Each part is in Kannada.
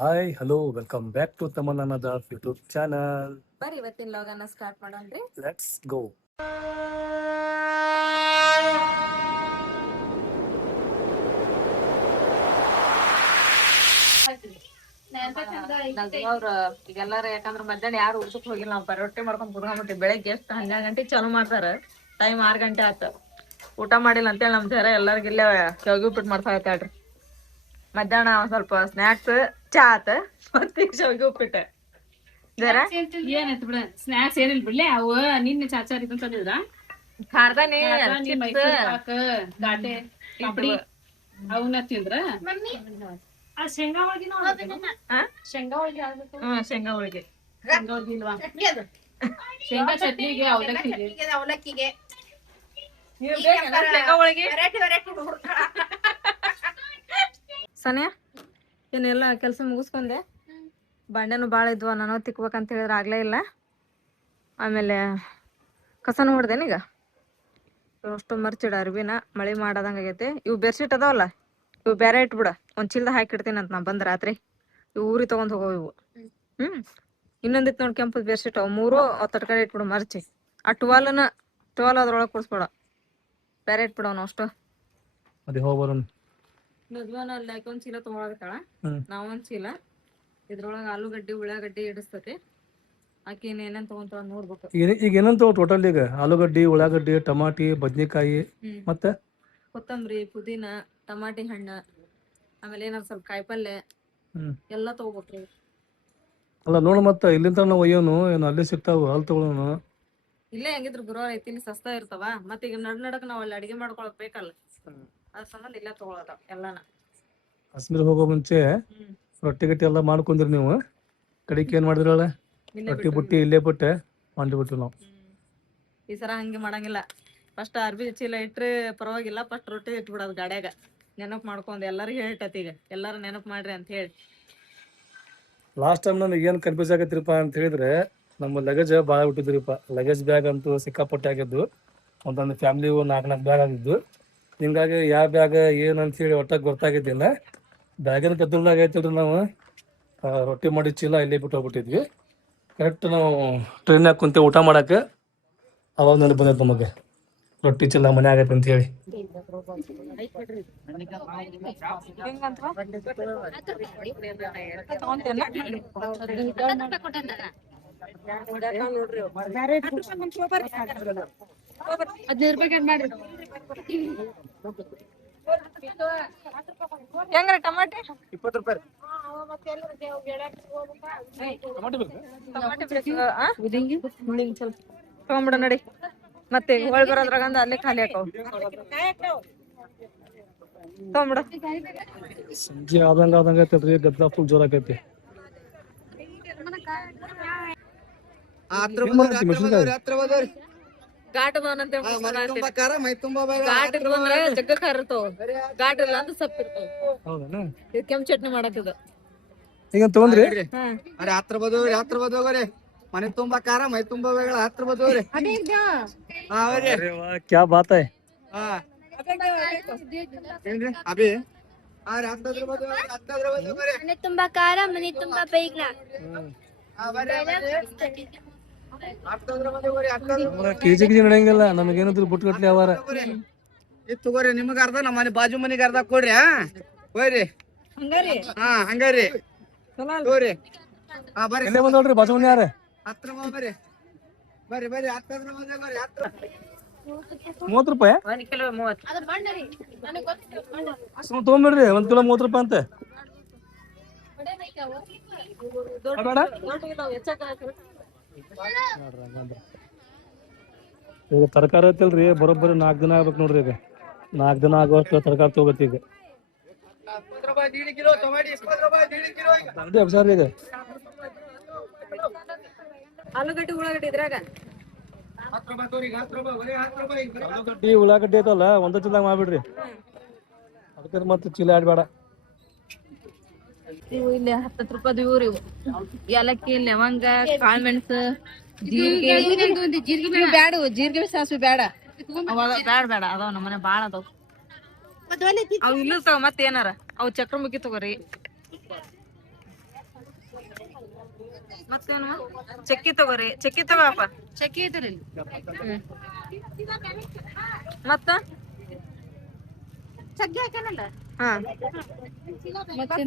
Hi hello welcome back to ತಮನ್ನದ ಯೂಟ್ಯೂಬ್ ಚಾನಲ್. ಬರ್ರಿ ಇವತ್ತಿನ ಲಾಗನ್ನ ಸ್ಟಾರ್ಟ್ ಮಾಡೋಣ್ರಿ. Let's go. ಅವ್ರ ಈಗೆಲ್ಲಾರ ಯಾಕಂದ್ರ ಮಧ್ಯಾಹ್ನ ಯಾರು ಊಟಕ್ ಹೋಗಿಲ್ಲ, ನಾವ್ ರೊಟ್ಟಿ ಮಾಡ್ಕೊಂಡ್ ಕುಡ್ಕೊಂಡ್ಬಿಟ್ಟಿ. ಬೆಳಗ್ಗೆ ಎಷ್ಟು 12 ಗಂಟೆಗೆ ಚಾಲು ಮಾಡ್ತಾರ, ಟೈಮ್ 6 ಗಂಟೆ ಆತ. ಊಟ ಮಾಡಿಲ್ಲ ಅಂತೇಳಿ ನಮ್ ಜರ ಎಲ್ಲರಿಗೂ ಇಲ್ಲೇ ಶಾವಿಗೆ ಉಪ್ಪಿಟ್ಟು ಮಾಡ್ಸಾಕತ್ತಾಳ್ರಿ. ಮಧ್ಯಾಹ್ನ ಒಂದ್ ಸ್ವಲ್ಪ ಸ್ನಾಕ್ಸ್, ಚಾ ಆತ, ಮತ್ತೆ ಶಾವಿಗೆ ಉಪ್ಪಿಟ್ಟ. ಜರ ಏನಾಯ್ತು ಬಿಡ, ಸ್ನಾಕ್ಸ್ ಏನಿಲ್ಲ ಬಿಡ್ಲೆ. ಅವು ನಿನ್ನೆ ಚಾಚಾರಿ ತಂದಿದ್ರ ಖಾರ್ದಾನಿ ಮೈಸೂರ್ ಪಾಕ, ಗಾಟೆ, ಪಾಪಡಿ ಅವನ್ನ ತಿಂದ್ರ. ಆ ಶೇಂಗಾ ಹೋಳಿಗೆನೂ ಶೇಂಗಾ ಹೋಳಿಗೆ ಆಗ್ಬೇಕು. ಶೇಂಗಾ ಹೋಳಿಗೆ. ಶೇಂಗಾ ಹೋಳಿಗೆ ಇಲ್ವಾ? ಶೇಂಗಾ ಚಟ್ನಿಗೆ ಅವಲಕ್ಕಿಗೆ ಶೇಂಗಾ ಹೋಳಿಗೆ ಸನ್ಯಾ ಏನೆಲ್ಲ ಕೆಲಸ ಮುಗಿಸ್ಕೊಂಡೆ. ಬಂಡೆನೂ ಭಾಳ ಇದ್ವ, ನಾನು ತಿಕ್ಬೇಕಂತ ಹೇಳಿದ್ರೆ ಆಗ್ಲೇ ಇಲ್ಲ. ಆಮೇಲೆ ಕಸನೂ ಹೊಡ್ದೇನೀಗ. ಅಷ್ಟು ಮರ್ಚಿಡ ಅರ್ಬಿನ ಮಳೆ ಮಾಡೋದಂಗೆ ಆಗೈತೆ. ಇವು ಬೆಡ್ಶೀಟ್ ಅದಾವಲ್ಲ, ಇವು ಬೇರೆ ಇಟ್ಬಿಡ, ಒಂದು ಚೀಲ್ದ ಹಾಕಿಡ್ತೀನಿ ಅಂತ ನಾ ಬಂದ ರಾತ್ರಿ. ಇವು ಊರಿಗೆ ತೊಗೊಂಡು ಹೋಗೋ ಇವು. ಇನ್ನೊಂದಿತ್ತು ನೋಡಿ ಕೆಂಪದ ಬೆಡ್ಶೀಟ್, ಅವು ಮೂರು ಒತ್ತಟ ಕಡೆ ಇಟ್ಬಿಡು ಮರ್ಚಿ. ಆ ಟುವಾಲ್ ಅದ್ರೊಳಗೆ ಕೂಡಿಸ್ಬೇಡ, ಬೇರೆ ಇಟ್ಬಿಡವನು ಅಷ್ಟು. ಅದೇ ಹೋಗೋಣ. ಮದ್ವನ ಅಲ್ಲಿ ಒಂದು ಚೀಲ ತೊಗೊಳಗತ್ತಾಳ, ನಾವೊಂದು ಚೀಲ. ಇದ್ರೊಳಗೆ ಆಲೂಗಡ್ಡಿ ಉಳ್ಳಾಗಡ್ಡಿ ಇಡಿಸ್ತತಿ. ಆಕಿ ಏನೇನ್ ತಗೊಂತಾಳ ನೋಡ್ಬೇಕು. ಈಗ ಏನಂತ ಟೋಟಲ್ ಈಗ ಆಲೂಗಡ್ಡಿ, ಉಳ್ಳಾಗಡ್ಡಿ, ಟಮಾಟಿ, ಬದ್ನಿಕಾಯಿ, ಮತ್ತೆ ಕೊತ್ತಂಬರಿ, ಪುದೀನ, ಟಮಾಟಿ ಹಣ್ಣು, ಆಮೇಲೆ ಏನಾದ್ರು ಸ್ವಲ್ಪ ಕಾಯಿಪಲ್ಲೆ ಎಲ್ಲ ತಗೋಬೇಕ್ರಿ. ಅಲ್ಲ ನೋಡು, ಮತ್ತೆ ಇಲ್ಲಿಂದ ನಾವು ಒಯ್ಯೋನು ಏನು ಅಲ್ಲಿ ಸಿಗ್ತಾವ ಅಲ್ಲಿ ತಗೊಳ್ಳೋನು. ಇಲ್ಲೇ ಹೆಂಗಿದ್ರು ಗುರುವಾರ ಐತಿ, ಇಲ್ಲಿ ಸಸ್ತಾ ಇರ್ತಾವ. ಮತ್ತೆ ಈಗ ನಡಕ್ ನಾವ್ ಅಲ್ಲಿ ಅಡಿಗೆ ಮಾಡ್ಕೊಳಕ್ ಬೇಕಲ್ಲ, ಅದ್ರ ಸಂಬಂಧ ಇಲ್ಲೇ ತಗೊಳತಾವ ಎಲ್ಲಾನ. ಕಾಶ್ಮೀರ ಹೋಗೋ ಮುಂಚೆ ರೊಟ್ಟಿ ಗಟ್ಟಿ ಎಲ್ಲ ಮಾಡ್ಕೊಂಡ್ರಿ ನೀವು. ಕಡಿಕೆ ಏನ್ ಮಾಡಿದ್ರಲ್ಲ, ರೊಟ್ಟಿ ಬುಟ್ಟಿ ಇಲ್ಲೇ ಬಿಟ್ಟೆ ಮಾಡ್ಬಿಟ್ವಿ ನಾವು. ಈ ಸರ ಹಂಗೆ ಮಾಡಂಗಿಲ್ಲ. ಫಸ್ಟ್ ಅರ್ಬಿ ಚೀಲ ಇಟ್ರೆ ಪರವಾಗಿಲ್ಲ, ಫಸ್ಟ್ ರೊಟ್ಟಿ ಇಟ್ಬಿಡೋದು ಗಾಡ್ಯಾಗ. ನೆನಪು ಮಾಡ್ಕೊಂಡು ಎಲ್ಲರಿಗೂ ಹೇಳಿಟ್ಟತಿ, ಈಗ ಎಲ್ಲಾರು ನೆನಪು ಮಾಡ್ರಿ ಅಂತ ಹೇಳಿ. ಲಾಸ್ಟ್ ಟೈಮ್ ನನಗೆ ಏನು ಕನ್ಫ್ಯೂಸ್ ಆಗತ್ತಿರಪ್ಪ ಅಂತ ಹೇಳಿದ್ರೆ, ನಮ್ಮ ಲಗೇಜ್ ಭಾಳ ಬಿಟ್ಟಿದ್ರಿಪ್ಪ. ಲಗೇಜ್ ಬ್ಯಾಗ್ ಅಂತೂ ಸಿಕ್ಕಾಪಟ್ಟೆ ಆಗಿದ್ದು. ಒಂದೊಂದು ಫ್ಯಾಮಿಲಿ 4 ಬ್ಯಾಗ್ ಆಗಿದ್ದು. ಹಿಂಗಾಗಿ ಯಾವ ಬ್ಯಾಗ್ ಏನು ಅಂತೇಳಿ ಒಟ್ಟಾಗಿ ಗೊತ್ತಾಗಿದ್ದಿಲ್ಲ. ಬ್ಯಾಗಿನ ಕದ್ರದಾಗ ಐತಿಲ್ರಿ, ನಾವು ರೊಟ್ಟಿ ಮಾಡಿ ಚೀಲ ಇಲ್ಲೇ ಬಿಟ್ಟು ಹೋಗ್ಬಿಟ್ಟಿದ್ವಿ. ಕರೆಕ್ಟ್ ನಾವು ಟ್ರೈನ್ಯಾಗ ಕುಂತೆ ಊಟ ಮಾಡಕ್ಕೆ ಅವಾಗ ನನಗೆ ಬಂದೈತೆ ನಮಗೆ ರೊಟ್ಟಿ ಚೀಲ ಮನೆ ಆಗೈತೆ ಅಂತ ಹೇಳಿ. ಹೆಂಗ್ರಿ ಟಮಾಟಿ? 20 ರೂಪಾಯಿ. ತಗೊಂಬಿಡ ನಡಿ, ಮತ್ತೆ ಹೊಳ್ ಬರೋದ್ರಾಗಂದ ಅಲ್ಲೇ ಖಾಲಿ ಹಾಕವ್. ತಗೊಂಬಿಡ. ಸಂಜೆ ಆದಂಗೆ ಐತಲ್ರಿ, ಗದ್ದಲ ಫುಲ್ ಜೋರ್ ಆಗೈತಿ. ಘಾಟ್ ಬಂದಂತೆ ಘಾಟ್ ಬಂದ್ರೆ ಜಗ್ಗ ಖಾರ ಇರ್ತಾವ, ಘಾಟ್ ಇಲ್ಲ ಅಂದ್ರೆ ಸಪ್ಪ ಇರ್ತಾವ. ಕೆಂಪ್ ಚಟ್ನಿ ಮಾಡಕ್ಕದ ಈಗ ತಗೊಂಡ್ರಿ. ಹತ್ರ ಬದವ್ರಿ, ಹತ್ರ ಬದೋಗ್ರಿ. ಮನೆ ತುಂಬಾ ಖಾರ, ಮೈ ತುಂಬಾ ಬೇಗ ಹತ್ರ ಬದವ್ರಿ. ಕ್ಯಾ ಬಾತ್ ಹೈ. ಅಭಿ ಮನೆ ತುಂಬಾ ಖಾರ, ಮನೆ ತುಂಬಾ ಬೈಗ್ಲ. ಕೆಜಿ ನಡೆಯಂಗಿಲ್ಲ, ನಮಗೇನಾದ್ರು ಬುಟ್ಗಟ್ಲೆ ಅವಾರ. ತಗೋರಿ, ನಿಮಗ ಅರ್ಧ, ನಮ್ಮ ಮನೆ ಬಾಜು ಮನಿಗೆ ಅರ್ಧ ಕೊಡ್ರಿ. ಹೋಯ್ರಿ ಹಂಗಾರಿ ತಗೋರಿ. ಬರ್ರಿ ಎಲ್ಲೇ ಬಂದೋಳ್ರಿ ಬಾಜು ಮನೆ ಯಾರ. ಹತ್ರ ಬರ್ರಿ ಬರ್ರಿ ಬರ್ರಿ, ಹತ್ರ ಬರ್ರಿ. 30 ರೂಪಾಯಿ 1 ಕಿಲೋ 30. ತಗೊಂಬಿಡ್ರಿ, 1 ಕಿಲೋ 30 ರೂಪಾಯಿ ಅಂತೆ. ಈಗ ತರಕಾರಿ ಐತಲ್ರಿ, ಬರೋಬ್ಬರಿ 4 ದಿನ ಆಗ್ಬೇಕು ನೋಡ್ರಿ. ಈಗ 4 ದಿನ ಆಗುವಷ್ಟು ತರಕಾರಿ ತಗೋಬೇಕು. ಈಗ ಈಗ ಆಲೂಗಡ್ಡಿ ಉಳ್ಳಾಗಡ್ಡಿ ಇದ್ರಾಗ ಆಲೂಗಡ್ಡಿ ಉಳ್ಳಾಗಡ್ಡಿ ಐತಲ್ಲ, ಒಂದ ಚೀಲದಾಗ ಮಾಡ್ಬಿಡ್ರಿ. ಅದಕ್ಕೆ ಮತ್ತೆ ಚೀಲ ಆಡ್ಬೇಡ. ಇವು ಇಲ್ಲಿ 10 ರೂಪಾಯಿ ಇವ್ರು. ಇವು ಏಲಕ್ಕಿ, ಲವಂಗ, ಕಾಳ್ಮೆಣಸು, ಜೀರಿಗೆ ಬ್ಯಾಡ, ಜೀರಿಗೆ ಸಾಸಿವೆ ಬ್ಯಾಡ, ಬೇಡ ಅದಾವ ನಮ್ಮನೆ ಬಾಳ ಅದಾವ. ಅವ್ ಇಲ್ಲ ತಗೋ, ಮತ್ತೆ ಏನಾರ ಅವ್ ಚಕ್ರ ಮುಗಿ ತಗೋರಿ. ಮತ್ತೇನು ಚಕ್ಕಿ ತಗೋರಿ, ಚಕ್ಕಿ ತಗೋಪ್ಪ. ಚಕ್ಕಿ ಐತ್ರಿ ಮತ್ತ ಚಕ್ಕಿ ಹಾಕ್ಯಾನಲ್ಲ. ಹಾ ಮತ್ತೆ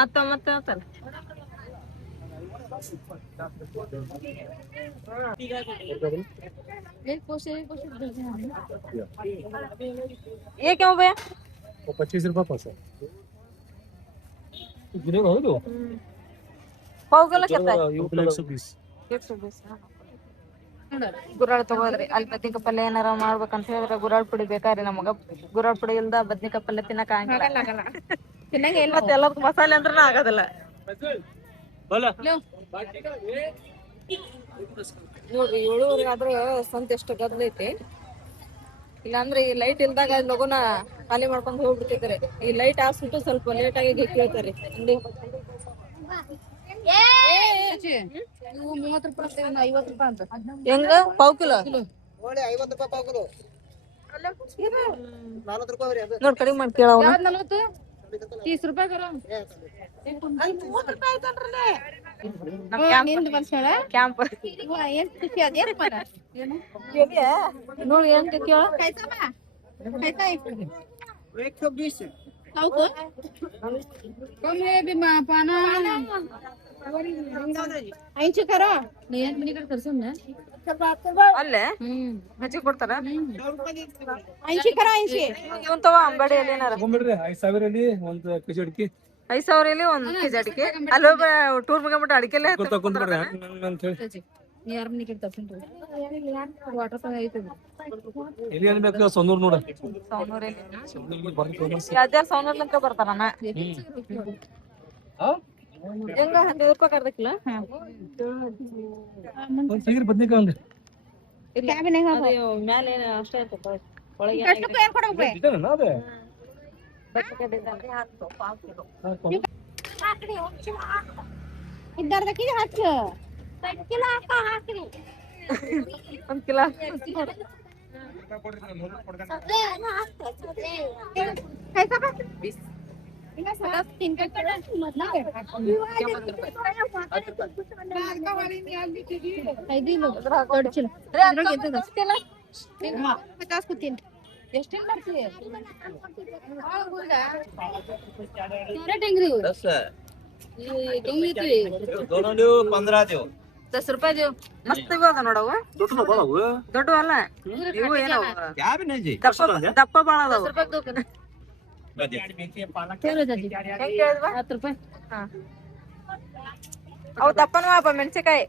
ಆತ ಮತ್ತೆ ಆತಲ್ಲ. ये क्यों भैया? वो 25 रुपये पास है गिरे ಹೌದು पाव किलो कितना है? ಇವು 120 ಗುರಾಳ್ ತಗೋದ್ರಿ. ಅಲ್ಲಿ ಬದ್ನಿಕಾಯಿ ಪಲ್ಯ ಏನಾರ ಮಾಡ್ಬೇಕಂತ ಹೇಳಿದ್ರೆ ಗುರಾಳ್ ಪುಡಿ ಬೇಕಾರಿ ನಮಗ. ಗುರಾಳ್ ಪುಡಿ ಇಲ್ದ ಬದ್ನಿಕಾಯಿ ಪಲ್ಯ ತಿನ್ನಕ ಆಗಲ್ಲ. ಮತ್ತೆ ಎಲ್ಲದಕ್ಕೂ ಮಸಾಲೆ ಅಂದ್ರೂ ಆಗೋದಿಲ್ಲ. ನೋಡ್ರಿ 7:30 ಆದ್ರೆ ಸಂತೆ ಎಷ್ಟು ಗದ್ದಲ ಐತಿ. ಇಲ್ಲಾಂದ್ರೆ ಈ ಲೈಟ್ ಇಲ್ದಾಗ ಲಗುನ ಖಾಲಿ ಮಾಡ್ಕೊಂಡ್ ಹೋಗ್ಬಿಡ್ತಿದ್ದಾರೆ. ಈ ಲೈಟ್ ಹಾಕ್ಸ್ಬಿಟ್ಟು ಸ್ವಲ್ಪ ಲೇಟ್ ಆಗಿ ಕೇಳ್ತಾರೆ ಅಂಗಡಿ. ಇವು 30 ರೂಪಾಯಿ 50 ರೂಪಾಯಿ ಅಂತ. ಹೆಂಗ ಪಾವ್ ಕಿಲೋ ನೋಡಿ 50 ರೂಪಾಯಿ ಪಾವ್ ಕಿಲೋ 40 ರೂಪಾಯಿ ರೀ ಅದು ನೋಡ್ ಕಡಿಮೆ ಮಾಡಿ ಕೇಳವ. 40 30 ರೂಪಾಯಿ ಕರ ಕ್ಯಾಂಪ್ ನೋಡಿ ಹೆಂಗ ಕೇಳ. 120 ऐंशी करा नाही मनीकडे करसो ना ಅಲ್ಲೇ ಹಚ್ಚಿ ಕೊಡ್ತಾರ. 80 करा 80 ಇವನ್ ತಗೋ ಅಂಬಡಿಯಲ್ಲಿ ಏನಾರ ತಗೊಂಡ್ಬಿಡ್ರಿ 5000 ಅಲ್ಲಿ ಒಂದು ಕೆಜಿ ಅಡಿಕೆ 5,000 ಇಲ್ಲಿ 1 ಕೆಜಿ ಅಡಿಕೆ. ಅಲ್ಲಿ ಹೋಗಿ ಟೂರ್ ಮುಗಿಬಿಟ್ಟು ಅಡಿಕೆಲ್ಲೇ ತಗೊಂಡ್ಬಿಡ್ರಿ ಅಂತ ಹೇಳಿ यार मनीकडे तसं वाटर पण येते ಎಲ್ಲಿ ಅನ್ಬೇಕು ಸೊನ್ನೂರ್ ನೋಡ ಸೌನರ್ಲಂತ ಬರ್ತಾರಣ್ಣ. ಹೆಂಗ 15 ರೂಪಾಯಿ ಅರ್ಧ ಕಿಲೋ ಒಂದು ಸಿಗಿರಿ ಬದ್ನಿಕಾಯಿ ಒಂದು ಮ್ಯಾಲೆ ಅಷ್ಟೇ ಇರ್ತೈತೆ ಒಳಗೆ ಇದೇನಣ್ಣ ಅದೇ इधर किती हात ಒಂದ್ ಕಿಲೋ दस रुपये जो मस्त ಇವು ಅದ ನೋಡವು. ದೊಡ್ಡ ಅಲ್ಲ ಇವು ಏನವು ದಪ್ಪ ಬಾಳ ಅದಾವು. ಅವು ದಪ್ಪನೂ ಅಪ್ಪ ಮೆಣಸಿನಕಾಯಿ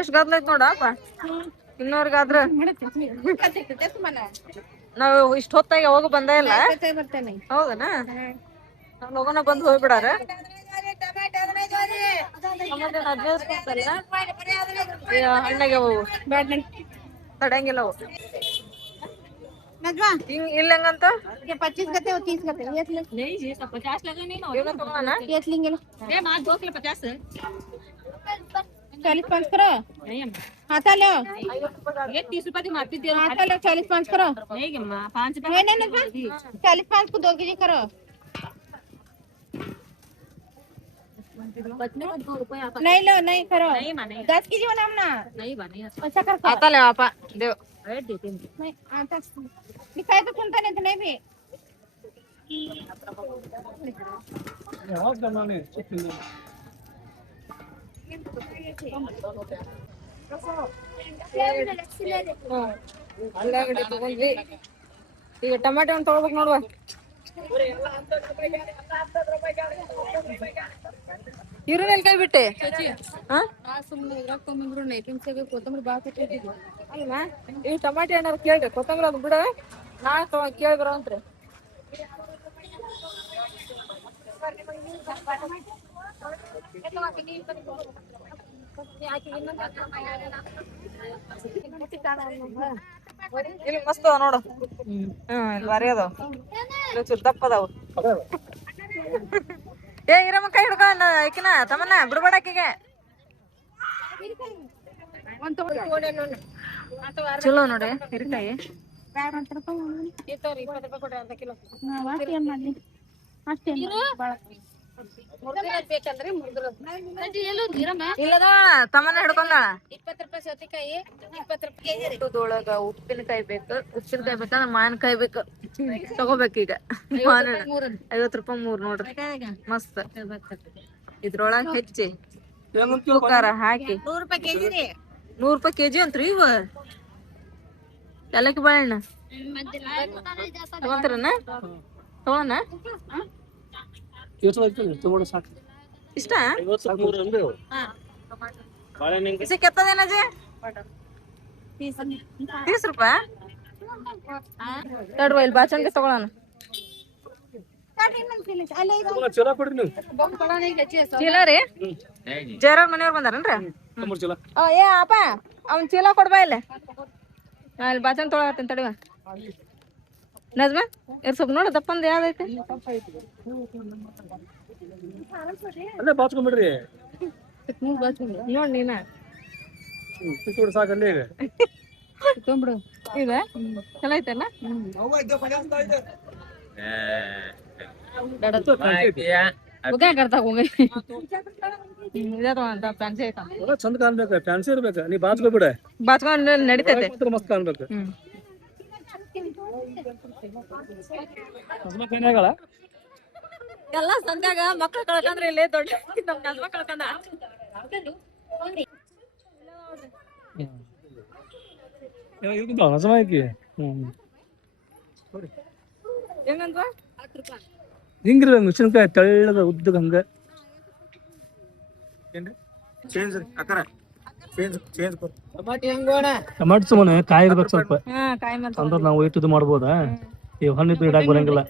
ಎಷ್ಟ್ ಗದ್ಲ ಐತ್ ನೋಡಪ್ಪ. ಇನ್ನೋರ್ಗಾದ್ರ ನಾವ್ ಇಷ್ಟ ಹೊತ್ತಾಗಿ ಯಾವಾಗ ಬಂದ ಇಲ್ಲ. ಹೌದನಾ ಲೋಗನ ಬಂದು ಹೋಗ್ಬಿಡಾರ. ಹಣ್ಣಾಗ ತಡಂಗಿಲ್ಲ ಅವು. ಇಲ್ಲ ಹೆಂಗಂತ 25 गते 30 गते नहीं जी 50 लगा नहीं ना येत लिंगेलो ए मां 2 किलो 50 है 40 5 करो नहीं आता लो ये 30 रुपए दी मारती दे आता लो 40 5 करो नहीं कि मां 5 रुपए नहीं 40 5 को 2 केजी करो बचने को 2 रुपए आता नहीं लो नहीं करो नहीं मां नहीं 10 केजी बनाम ना नहीं बनी ऐसा कर आता ले आपा देव रेट देते हैं नहीं आता दिखाए तो सुनता नहीं तो नहीं भी ಯಾವಾಗ ನಾನು ಚೆಕ್ಕಿಲ್ಲ ಅಲ್ಲಾಗಡೆ ತಗೊಂಡ್ವಿ. ಈಗ ಟೊಮೆಟೊ ಒಂದು ತಗೋಬೇಕು ನೋಡುವ. ಈರುಳ್ಳಿ ಕೈ ಬಿಟ್ಟೆ ಅಲ್ವಾ ಇವ್ ಟೊಮೆಟೊ ಏನಾರು ಕೇಳ್ರಿ ಕೊತ್ತಂಬರಿ ಅದು ಬಿಡ ನಾಳೆ ಕೇಳಿದ್ರ ಅಂತ್ರಿ. ಇಲ್ಲಿ ಮಸ್ತ್ ಅದಾವ ನೋಡು. ಇಲ್ಲಿ ಬಾರಿ ಅದಾವ ಚೂರು ದಪ್ಪ ಅದಾವ. ಏ ಇರಮ್ಮ ಕೈ ಹಿಡ್ಕ ಐಕಿನ ತಮ್ಮನ್ನ ಬಿಡ್ಬೇಡ ಆಕಿಗೆ. ಚಲೋ ನೋಡಿ ಹಿರಿಕಾಯಿ ಇಲ್ಲದ ತಮ್ಮನ ಹಿಡ್ಕೊಂಡಾಳ. 20 ರೂಪಾಯಿ ಸೌತೆಕಾಯಿ, 20 ರೂಪಾಯಿ ಒಳಗ ಉಪ್ಪಿನಕಾಯಿ ಬೇಕು. ಉಪ್ಪಿನಕಾಯಿ ಬೇಕಂದ್ರ ಮಾವಿನಕಾಯಿ ಬೇಕು. ತಗೋಬೇಕೀಗ 50 ರೂಪಾಯಿ 3 ನೋಡ್ರಿ, ಮಸ್ತ್. ಇದ್ರೊಳಗ ಹೆಚ್ಚಿ ಖಾರ ಹಾಕಿ 100 ರೂಪಾಯಿ ಕೆಜಿ ರೀ. 100 ರೂಪಾಯಿ ಕೆಜಿ ಅಂತ್ರಿ ಇವ. ಎಲ್ಲಕ್ಕೆ ಬಾಳೆಹಣ್ಣ ತಗೊಂತಾರನ? ತಗೋಣ ಇಷ್ಟ ಕೆತ್ತದೇನಜಿ 30 ರೂಪಾಯಿ. ತಡ್ವ ಇಲ್ಲಿ ಬಾಚಣಿಗೆ ತಗೊಳಣ. ಚೀಲ ರೀ ಜೇರ ಮನೆಯವ್ರು ಬಂದಾರನ್ರಿ? ಏ ಅಪ್ಪ ಅವ್ನ್ ಚೀಲ ಕೊಡ್ಬಾ ಇಲ್ಲ. ಇಲ್ಲಿ ಬಾಚಣಿ ತೊಗೊಳಕತ್ತೀನಿ ತಡಿವ. ನಜ್ಮ ಇರ್ ಸ್ವಲ್ಪ ನೋಡ ದಪ್ಪಂದ ಯಾವ್ದೈತಿ ಅಲ್ಲೇ ಬಾಚ್ಕೊಂಡ್ಬಿಡ್ರಿ. ನೋಡ್ ನೀನ ಸಾಕಲ್ಲಿ ತೊಂಬಿಡು. ಇದೆ ಚಲೋ ಐತಲ್ಲ? ಚಂದ ಕಾಣ್ಬೇಕ, ಫ್ಯಾನ್ಸಿ ಇರ್ಬೇಕ. ನೀ ಬಾಚ್ಕೊಬಿಡ, ಬಾಚ್ಕೊಂಡ್ ನಡಿತೈತೆ, ಮಸ್ತ್ ಕಾಣ್ಬೇಕು. ಎಲ್ಲ ಸಂಧ್ಯಾಗ ಮಕ್ಳು ಕಳ್ಕಂದ್ರೆ ಇಲ್ಲಿ ದೊಡ್ಡ ನಮ್ ನಜ್ಮ ಕಳ್ಕಂದ. ಹೆಂಗಂತ ಹಿಂಗ್ರಿ ಮಿಷನ್ಕಾಯಿ ತೆಳ್ಳಗ ಉದ್ದಗ ಹಂಗ ಟಮಾಟೊ ಸುಮ್ಮನೆ ಕಾಯಿ ಇರ್ಬೇಕು ಸ್ವಲ್ಪ. ಅಂದ್ರೆ ನಾವು ಇಟ್ಟು ಮಾಡ್ಬೋದಾ? ಈ ಹಣ್ಣಿದ್ದು ಇಡಾಕ್ ಬರಂಗಿಲ್ಲ.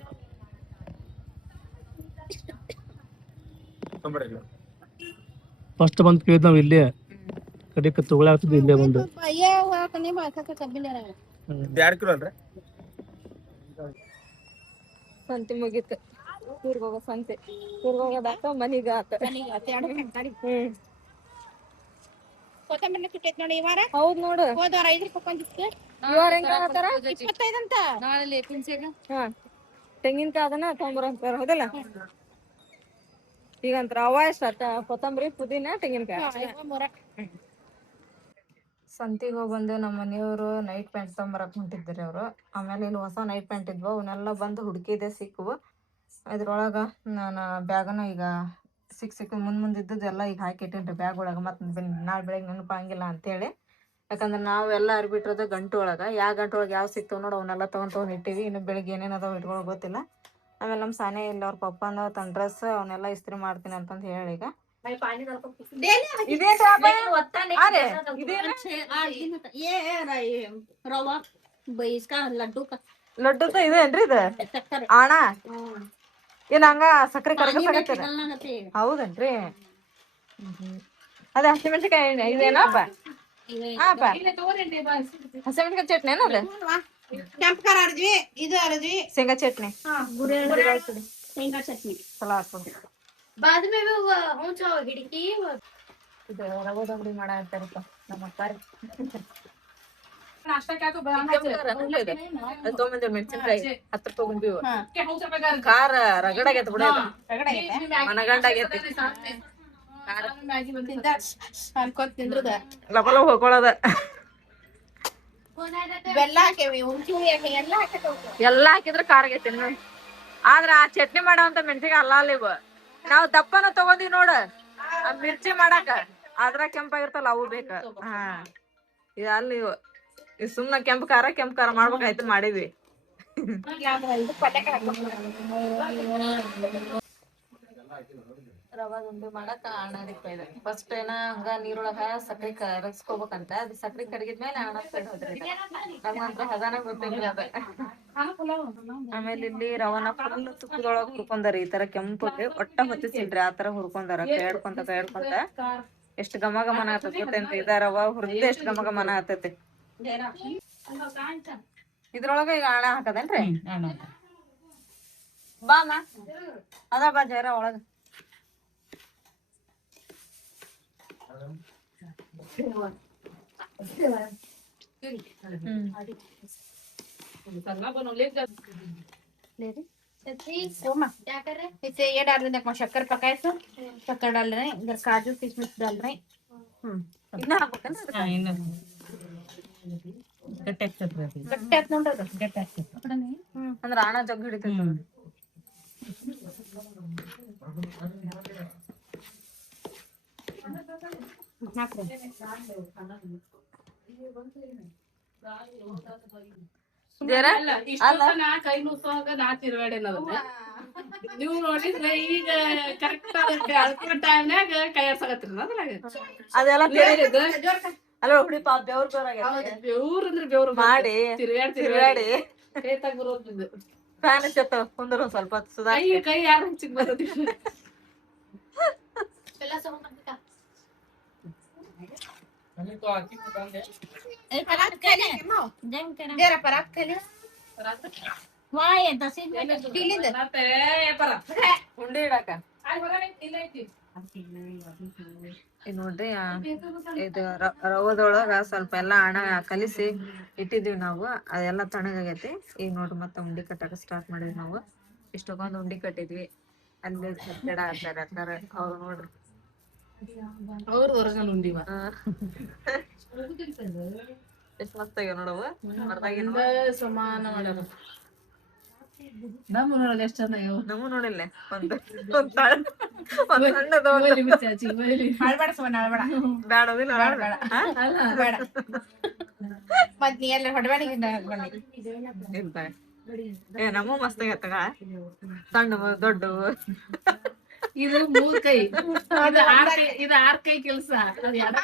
ಫಸ್ಟ್ ಬಂದ್ ಕೇಳಿದ್ ನಾವ್ ಇಲ್ಲೇ ಕಡಿಕ ತಗೊಳಾಗ್ತದೆ. ಇಲ್ಲೇ ಬಂದು 2 ಕಿಲೋ ಅಲ್ರಿ ಸಂತೆ ಮುಗೀತು. ಊರ್ಗ್ ಹೋಗೋ ಸಂತೆ, ಊರ್ಗ್ ಹೋಗೋದಾತ ಮನಿಗ ಆತ. ಹೌದ್ ನೋಡು. ತೆಂಗಿನಕಾಯಿ ಅದನ್ನ ತಗೊಂಬರಂತಾರ ಹೌದಲ್ಲ? ಈಗಂತ್ರ ಅವ ಎಷ್ಟ ಕೊತ್ತಂಬರಿ, ಪುದೀನ, ತೆಂಗಿನಕಾಯಿ. ಸಂತಿಗೆ ಹೋಗಿ ಬಂದು ನಮ್ಮ ಮನೆಯವರು ನೈಟ್ ಪ್ಯಾಂಟ್ ತಗೊಂಬರಕ್ ಹೊಂಟಿದ್ರಿ ಅವ್ರು. ಆಮೇಲೆ ಇಲ್ಲಿ ಹೊಸ ನೈಟ್ ಪ್ಯಾಂಟ್ ಇದ್ವು, ಅವನ್ನೆಲ್ಲ ಬಂದು ಹುಡುಕಿದೆ, ಸಿಕ್ಕವು. ಇದ್ರೊಳಗ ನಾನು ಬ್ಯಾಗನ ಈಗ ಸಿಕ್ಕ ಮುಂದೆ ಇದ್ದದೆಲ್ಲ ಈಗ ಹಾಕಿಟ್ಟೇನ್ರಿ ಬ್ಯಾಗ್ ಒಳಗ. ಮತ್ತೆ ನಾಳೆ ಬೆಳಗ್ಗೆ ನೆನಪಾಗಿಲ್ಲ ಅಂತೇಳಿ. ಯಾಕಂದ್ರೆ ನಾವು ಎಲ್ಲ ಅರ್ಬಿಟ್ರದ ಗಂಟು ಒಳಗ ಯಾವ ಗಂಟು ಒಳಗೆ ಯಾವ ಸಿಕ್ತವ್ ನೋಡು ಅವನ್ನೆಲ್ಲ ತಗೊಂಡ್ ಇಟ್ಟಿವಿ. ಇನ್ನು ಬೆಳಿಗ್ಗೆ ಏನೇನು ಅದಾವ ಇಟ್ಕೊಳಕ್ ಗೊತ್ತಿಲ್ಲ. ಆಮೇಲೆ ನಮ್ಮ ಸಾನೆ ಇಲ್ಲ, ಅವ್ರ ಪಪ್ಪನ ತನ್ನ ಡ್ರೆಸ್ ಅವನ್ನೆಲ್ಲ ಇಸ್ತ್ರಿ ಮಾಡ್ತೀನಿ ಅಂತಂದು ಹೇಳಿ ಈಗ ಲಡ್ಡು ಇದೇನ್ರಿ ಇದು ಆಣ ಏನ್ ಹಂಗ ಸಕ್ಕರೆ ಕರಗಸಾಗತ್ತೀರ? ಹೌದನ್ರಿ. ಅದ ಹಸಿಮೆಣಸಿಕಾಯಿ ಇದೇನಪ್ಪ? ಹಸಿಮೆಣಸಿಕಾಯಿ ಚಟ್ನಿ ಏನದ? ಶೇಂಗಾ ಚಟ್ನಿ ಚಲೋ ಆಗ್ತದೆ. ಇದು ರವೆ ದೊಂಬರಿ ಮಾಡಾಕತ್ತಾರಪ್ಪ ನಮ್ಮ ಅಕ್ಕಾರಿ. ಮೆಣಸಿನ್ಕಾಯಿ 10 ತಗೊಂಡಿವಿ. ಖಾರ ರಗಡಾಗೈತಿ ಬಿಡ, ಮನಗಂಡಾಗೈತಿ. ಲಪ ಲಪ ಹೋಗ್ಕೊಳ್ಳೋದ. ಎಲ್ಲಾ ಹಾಕಿದ್ರ ಖಾರ ಆಗೈತಿ. ಆದ್ರ ಆ ಚಟ್ನಿ ಮಾಡೋಂತ ಮೆಣಸಿನ್ಕಾಯಿ ಅಲ್ಲ ಇವ. ನಾವ್ ದಪ್ಪನ ತಗೊಂಡಿವಿ ನೋಡ ಮಿರ್ಚಿ ಮಾಡಾಕ, ಅದ್ರ ಕೆಂಪಾಗಿರ್ತಲ್ಲ ಅವು ಬೇಕ. ಹಾ ಇದು ಅಲ್ಲಿ ಸುಮ್ನ ಕೆಂಪು ಖಾರ ಮಾಡ್ಬೇಕಾಯ್ತು ಮಾಡಿದ್ವಿ. ರವಾ ಉಂಡೆ ಮಾಡಾಕ ಅಣ್ಣದಿಪ್ಪ. ಫಸ್ಟ್ ಏನ ಹಂಗ ನೀರೊಳಗ ಸಕ್ರಿ ಕರಗಿಸ್ಕೋಬೇಕಂತ. ಅದು ಸಕ್ರಿ ಕರಗಿದ್ಮೇಲೆ ಅಣ್ಣ ಸೈಡ್ ಹೋದ್ರಿ. ನಮ್ಗಂತ್ರ ಹದಾನ ಗೊತ್ತಿಲ್ರಿ ಅದ. ಆಮೇಲೆ ಇಲ್ಲಿ ರವಾನ ಫುಲ್ ತುಪ್ಪದೊಳಗ ಹುರ್ಕೊಂಡಾರ. ಈ ತರ ಕೆಂಪಗೆ ಒಟ್ಟ ಹೊತ್ತಿಸಿಲ್ರಿ, ಆ ತರ ಹುರ್ಕೊಂಡಾರ. ಕೈಯಾಡ್ಕೊಂತ ಎಷ್ಟ್ ಘಮ ಘಮನ ಆತೈತಿ ಗೊತ್ತೇನ್ರಿ? ಇದ ರವಾ ಹುರಿದ ಎಷ್ಟ್ ಘಮ ಘಮನ ಆತೈತಿ. ಇದ್ರೊಳಗ ಈಗ ಅಣ್ಣ ಹಾಕದೇನ್ರಿ? ಬಾಮ ಅದ ಬಾ ಜೈರ ಒಳಗ. क्या कर रहे? इसे ये डाल देना अपना शक्कर पकाए तो शक्कर डाल रहे हैं इधर काजू किशमिश डाल रहे हैं ಇನ್ನ ಹಾಕ್ಬೇಕೇನ್ರಿ? गट्टे हाथ ನೋಡ್ರಿ गट्टे हाथ ಅಂದ್ರ ಆಣ ಜಗ್ ಹಿಡಿತೈತಿ ಇಷ್ಟೊತ್ತನ ಕೈ ನುಸುವಾಗ ನಾ ತಿರ್ಗಾಡೇನದನ್ನ ನೀವು ನೋಡಿದ್ರೆ ಈಗ ಕರೆಕ್ಟ್ ಅಳ್ಕೋ ಟೈಮ್ನಾಗ ಕೈ ಆಡ್ಸಕತ್ತೀರಿ ಅದ್ರಾಗ ಅದೆಲ್ಲ ಅಲ್ಲ ಹುಡಿ ಪಾಪ ಬೆವ್ರ ಬೆವ್ರ ಅಂದ್ರೆ ಬೆವ್ರು ಮಾಡಿ ತಿರ್ಗಾಡಿ ತಿರ್ಗಾಡಿ ಕೈ ತಗ ಬರೋದಿದ್ದು ಫ್ಯಾನ್ ಹಚ್ಚತ್ತ ಕುಂದ್ರ ಸ್ವಲ್ಪ ಸುಧಾ ಕೈ ಯಾರು ಹಂಚಿಕ್ ಬರೋದಿಲ್ಲ चला सब मत परात खाली जंग करा जरा परात खाली वाह ये 10 ಉಂಡಿ ಇಡಾಕ ಇಲ್ಲ ಐತಿ ಈಗ ನೋಡ್ರಿ ಇದು ರವದೊಳಗ ಸ್ವಲ್ಪ ಎಲ್ಲಾ ಹಣ ಕಲಿಸಿ ಇಟ್ಟಿದೀವಿ ನಾವು ಅದೆಲ್ಲ ತಣ್ಣಗಾಗೈತಿ ಈಗ ನೋಡ್ರಿ ಮತ್ತೆ ಉಂಡಿ ಕಟ್ಟಾಕ ಸ್ಟಾರ್ಟ್ ಮಾಡಿದ್ವಿ ನಾವು ಇಷ್ಟೊಂದು ಉಂಡಿ ಕಟ್ಟಿದ್ವಿ ಅಲ್ಲಿ ಕಟ್ಟಡ ಹಾಕ್ತಾರೆ ಅವ್ರು ನೋಡ್ರಿ ಅವ್ರ ಹೊರಗಲ್ ಉಂಡಿವ ಎಷ್ಟ್ ಮಸ್ತ್ ಆಗ್ಯಾವ ನೋಡವ ಎಲ್ಲ ಸಮಾನ ಮಾಡ್ಯಾರ ನಮ್ಮೂರೊಳಗೆ ಎಷ್ಟು ಚಂದ ಆಗ್ಯಾವ ನಮಗೂ ನೋಡಿಲ್ಲ ಒಂದ್ ಸಣ್ಣದ ಮೊಯ್ಲಿ ಬಿಚ್ಚಾಚಿ ಮೊಯ್ಲಿ ಹಾಳ್ಬೇಡ ಸುಮ್ಮನೆ ಹಾಳ್ಬೇಡ ಬ್ಯಾಡದಿಲ್ಲ ಬೇಡ ಅಲ್ಲ ಬೇಡ ಮತ್ ನೀ ಎಲ್ಲ ಹೊಡಬೇಡ ಏ ನಮಗೂ ಮಸ್ತ್ ಆಗತ್ತಗ ಸಣ್ಣವು ದೊಡ್ಡವು ಇದು 3 ಕೈ ಇದು 6 ಕೈ ಕೆಲಸ ಅದು ಯಾರ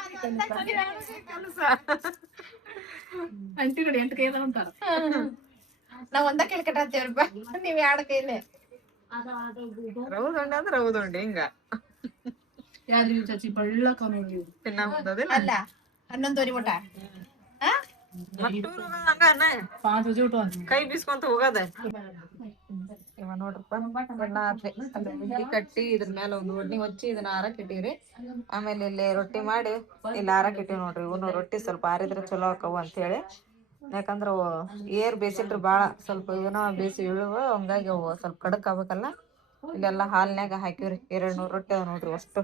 ಅಂಟಿ ಕಡೆ 8 ಕೈ ಅದಾವ ಅಂತಾರ ನಾವ್ ಒಂದ ಕೇಳಿ ಕಟ್ಟಾತೇವ್ರಪ್ಪ ನೀವ್ ಎರಡ್ ಕೈಲೆ ರೌದುಂಡೆ ಅಂದ್ರೆ ರೌದುಂಡೆ ಹಿಂಗ ಯಾರು ಚಾಚಿ ಬಳ್ಳಕ ನೋಡಿ ತಿನ್ನ ಮುಂದದಿಲ್ಲ ಅಲ್ಲ 11:30 ಮಟ ಮಟ್ಟೂರು ಹಂಗ 5 ಬಜೆ ಊಟ ಕೈ ಬೀಸ್ಕೊಂತ ಹೋಗದ ಇವ ನೋಡ್ರಪ್ಪ ಬಣ್ಣ ಹಾಕ್ರಿ ಅಂದ್ರೆ ಉಂಡಿ ಕಟ್ಟಿ ಇದ್ರ ಮೇಲೆ ಒಂದು ಒಡ್ನಿ ಹಚ್ಚಿ ಇದನ್ನ ಆರಕ್ ಇಟ್ಟಿವ್ರಿ ಆಮೇಲೆ ಇಲ್ಲಿ ರೊಟ್ಟಿ ಮಾಡಿ ಇಲ್ಲಿ ಆರಕ್ ಇಟ್ಟಿವಿ ನೋಡ್ರಿ ಇವನು ರೊಟ್ಟಿ ಸ್ವಲ್ಪ ಆರಿದ್ರೆ ಚಲೋ ಆಕವು ಅಂತ ಹೇಳಿ ಯಾಕಂದ್ರ ಏರ್ ಬೇಸಿಟ್ರಿ ಬಾಳ ಸ್ವಲ್ಪ ಇವನ ಬೇಸಿ ಇಳುವ ಹಂಗಾಗಿ ಅವು ಸ್ವಲ್ಪ ಕಡಕ್ ಆಗ್ಬೇಕಲ್ಲ ಇಲ್ಲೆಲ್ಲಾ ಹಾಲ್ನ್ಯಾಗ ಹಾಕಿವ್ರಿ 200 ರೊಟ್ಟಿ ಅವ ನೋಡ್ರಿ ಅಷ್ಟು